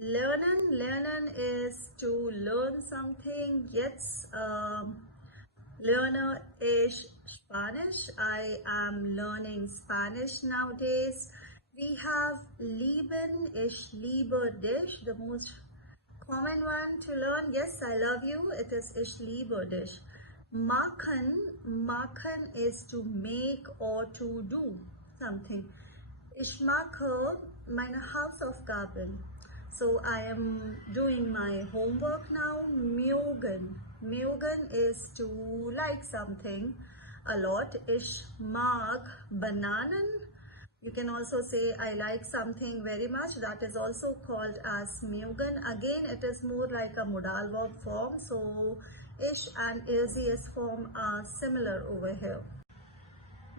Lernen is to learn something. Jetzt lerne ich Spanish. I am learning Spanish nowadays. We have lieben, ich liebe dich, the most common one to learn. Yes, I love you. It is ich liebe dich. Machen is to make or to do something. Ich mache meine Hausaufgaben. So I am doing my homework now. Mögen is to like something a lot. Ich mag Bananen. You can also say I like something very much. That is also called as mögen. Again, it is more like a modal verb form. So ich and is form are similar over here.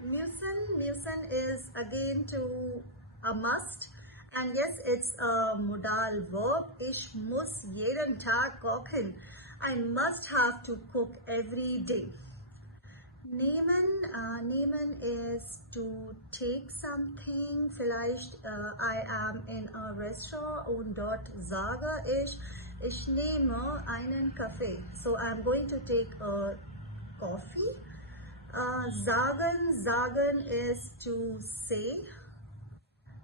Müssen is again to a must, and yes, it's a modal verb. Ich muss jeden Tag kochen. I must have to cook every day. Nehmen is to take something. Vielleicht I am in a restaurant und dort sage ich nehme einen Kaffee. So I'm going to take a coffee. Sagen is to say.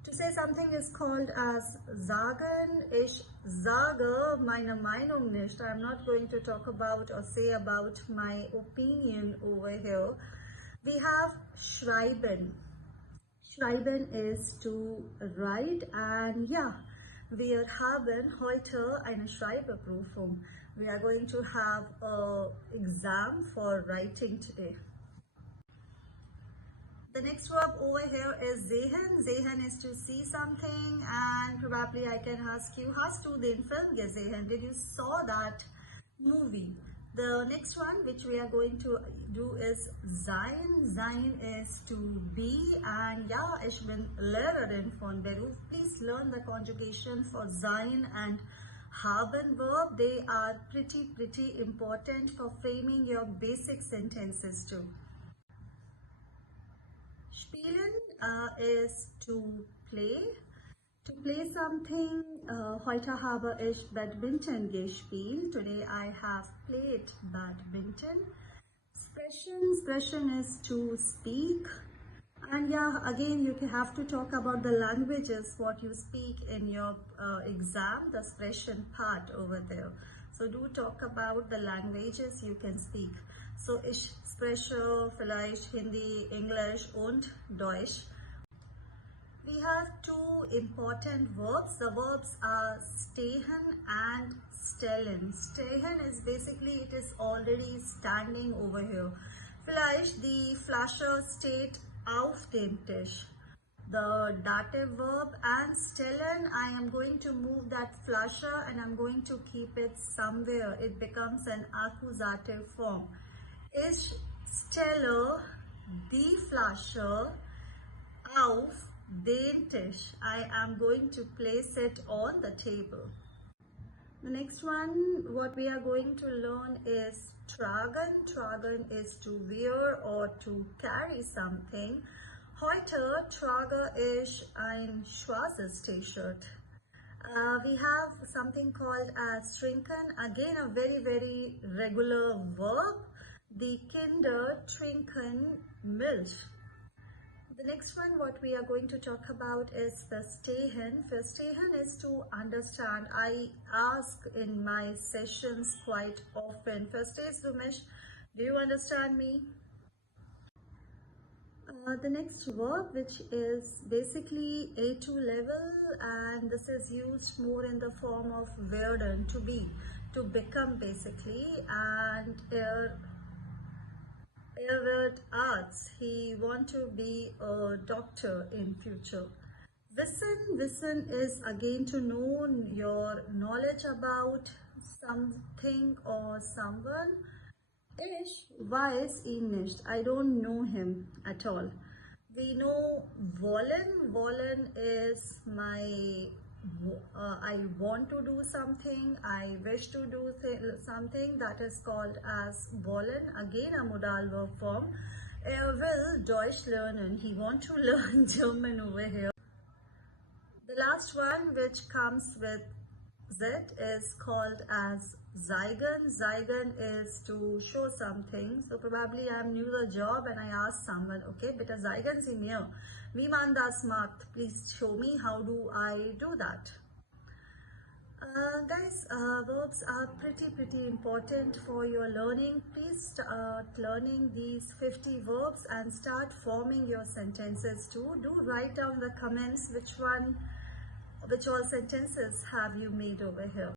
To say something is called as sagen. Ich sage meine Meinung nicht. I'm not going to talk about or say about my opinion over here. We have schreiben. Schreiben is to write, and yeah, wir haben heute eine Schreiberprüfung. We are going to have an exam for writing today. The next verb over here is sehen. Sehen is to see something, and probably I can ask you, hast du den Film gesehen? Did you saw that movie? The next one which we are going to do is sein. Sein is to be, and ja, ich bin Lehrerin von Beruf. Please learn the conjugation for sein and haben verb. They are pretty important for framing your basic sentences too. Spielen is to play. To play something. Heute habe ich Badminton gespielt. Today I have played badminton. Sprechen is to speak. And yeah, again you have to talk about the languages, what you speak in your exam, the sprechen part over there. So do talk about the languages you can speak. So ich spreche vielleicht Hindi, English und Deutsch. We have two important verbs. The verbs are stehen and stellen. Stehen is basically, it is already standing over here. Vielleicht die Flasche steht auf dem Tisch. The dative verb, and stellen, I am going to move that Flasche and I'm going to keep it somewhere. It becomes an accusative form. Ich stelle die Flasche auf den Tisch. I am going to place it on the table. The next one, what we are going to learn is tragen. Tragen is to wear or to carry something. Heute trage ich ein schwarzes T-shirt. We have something called as trinken. Again, a very regular verb. Die Kinder trinken Milch. The next one, what we are going to talk about is verstehen. Verstehen is to understand. I ask in my sessions quite often, verstehst du mich? Do you understand me? The next verb, which is basically A2 level, and this is used more in the form of werden, to be, to become basically, and er wird Arzt. He want to be a doctor in future. Wissen is again to know your knowledge about something or someone. Ich weiß ihn nicht. I don't know him at all. We know wollen. Wollen is my I want to do something, I wish to do something, that is called as wollen. Again a modal verb form. Will Deutsch lernen. He want to learn German over here. The last one, which comes with Z is called as Zygon. Zygon is to show something. So probably I'm new to the job and I ask someone, okay, beta Zygon se mir. Wie man das macht? Please show me how do I do that. Guys, verbs are pretty important for your learning. Please start learning these 50 verbs and start forming your sentences too. Do write down the comments which all sentences have you made over here.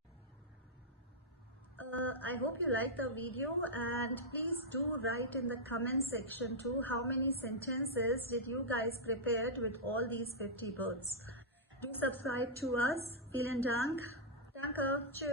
I hope you like the video, and please do write in the comment section too how many sentences did you guys prepared with all these 50 words. Do subscribe to us. Vielen Dank. Danke. Tschüss.